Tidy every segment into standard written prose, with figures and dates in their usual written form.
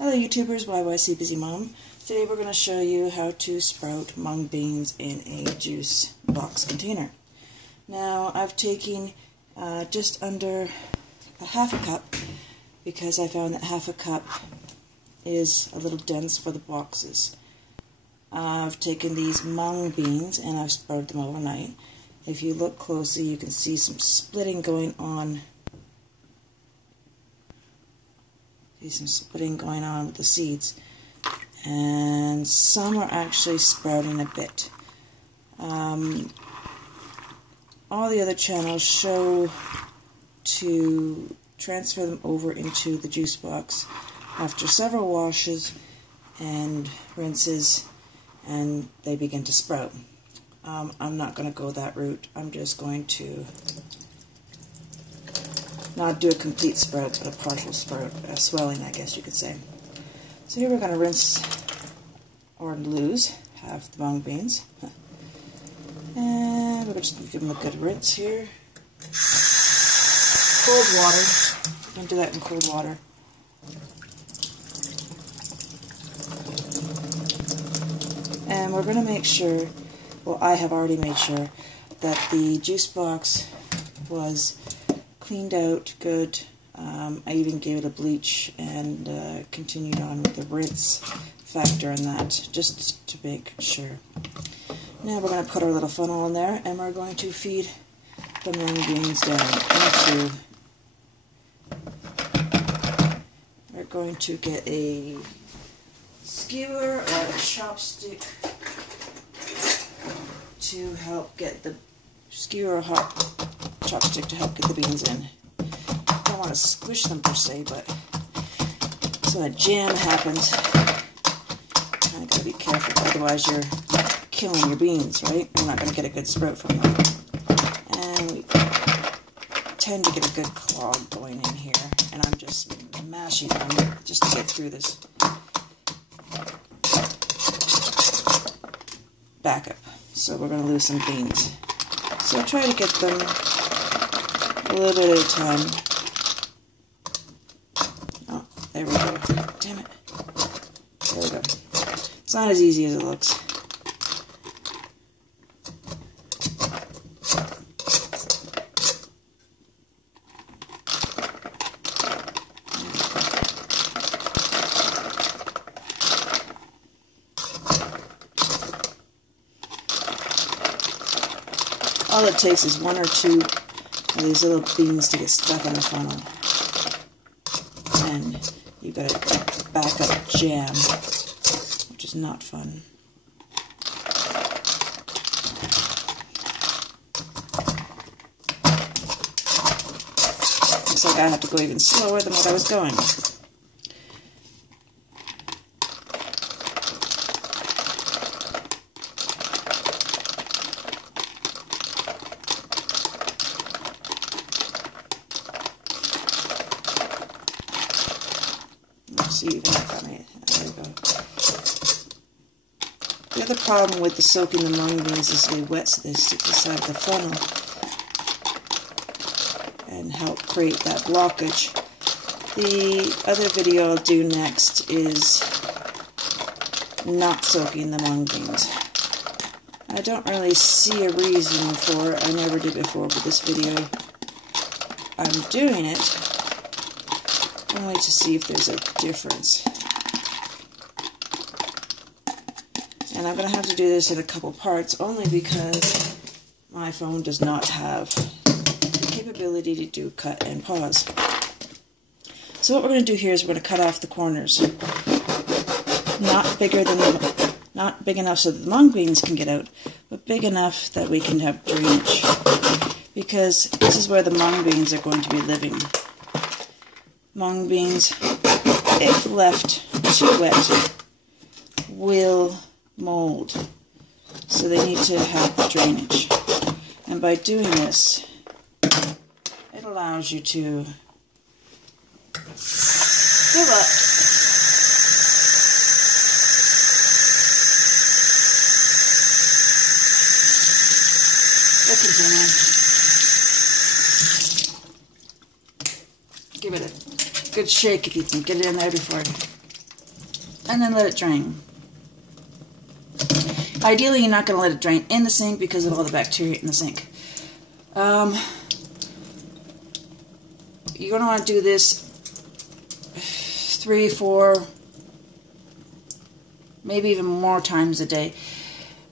Hello YouTubers, YYC Busy Mom. Today we're going to show you how to sprout mung beans in a juice box container. Now I've taken just under a half a cup because I found that half a cup is a little dense for the boxes. I've taken these mung beans and I've sprouted them overnight. If you look closely you can see some splitting going on. With the seeds, and some are actually sprouting a bit. All the other channels show to transfer them over into the juice box after several washes and rinses, and they begin to sprout. I'm not going to go that route. I'm just going to not do a complete sprout, but a partial sprout, swelling, I guess you could say. So here we're going to rinse or lose half the mung beans. And we're just going to give them a good rinse here. Cold water. You can do that in cold water. And we're going to make sure, well, I have already made sure, that the juice box was cleaned out good. I even gave it a bleach and continued on with the rinse factor in that, just to make sure. Now we're going to put our little funnel in there and we're going to feed the mung beans down into. We're going to get a skewer or a chopstick to help get the skewer or chopstick to help get the beans in. I don't want to squish them per se, but so that jam happens. I gotta be careful, otherwise you're killing your beans, right? You're not going to get a good sprout from them. And we tend to get a good clog going in here, and I'm just mashing them just to get through this backup. So we're going to lose some beans. So try to get them a little bit at a time. Oh, there we go. Damn it. There we go. It's not as easy as it looks. All it takes is one or two of these little beans to get stuck in the funnel, and you've got a backup jam, which is not fun. Looks like I have to go even slower than what I was going. See, even got me. There we go. The other problem with the soaking the mung beans is they wet this inside the funnel and help create that blockage. The other video I'll do next is not soaking the mung beans. I don't really see a reason for it. I never did before, but this video I'm doing it only to see if there's a difference. And I'm going to have to do this in a couple parts only because my phone does not have the capability to do cut and pause. So what we're going to do here is we're going to cut off the corners. Not big enough so that the mung beans can get out, but big enough that we can have drainage. Because this is where the mung beans are going to be living. Mung beans, if left too wet, will mold. So they need to have drainage. And by doing this, it allows you to fill up the container. Give it a good shake if you can get it in there before and then let it drain. Ideally, you're not going to let it drain in the sink because of all the bacteria in the sink. You're going to want to do this 3, 4, maybe even more times a day.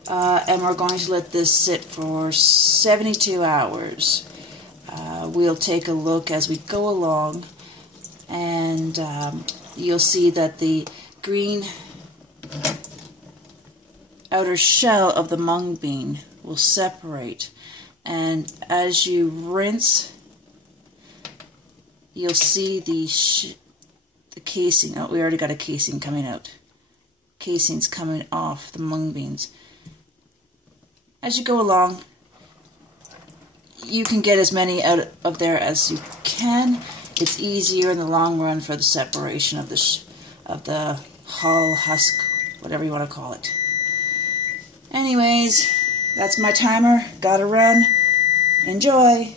And we're going to let this sit for 72 hours. We'll take a look as we go along, and you'll see that the green outer shell of the mung bean will separate, and as you rinse, you'll see the casing. Oh, we already got a casing coming out. Casings coming off the mung beans. As you go along, you can get as many out of there as you can. It's easier in the long run for the separation of the hull, husk, whatever you want to call it. Anyways, that's my timer. Gotta run. Enjoy!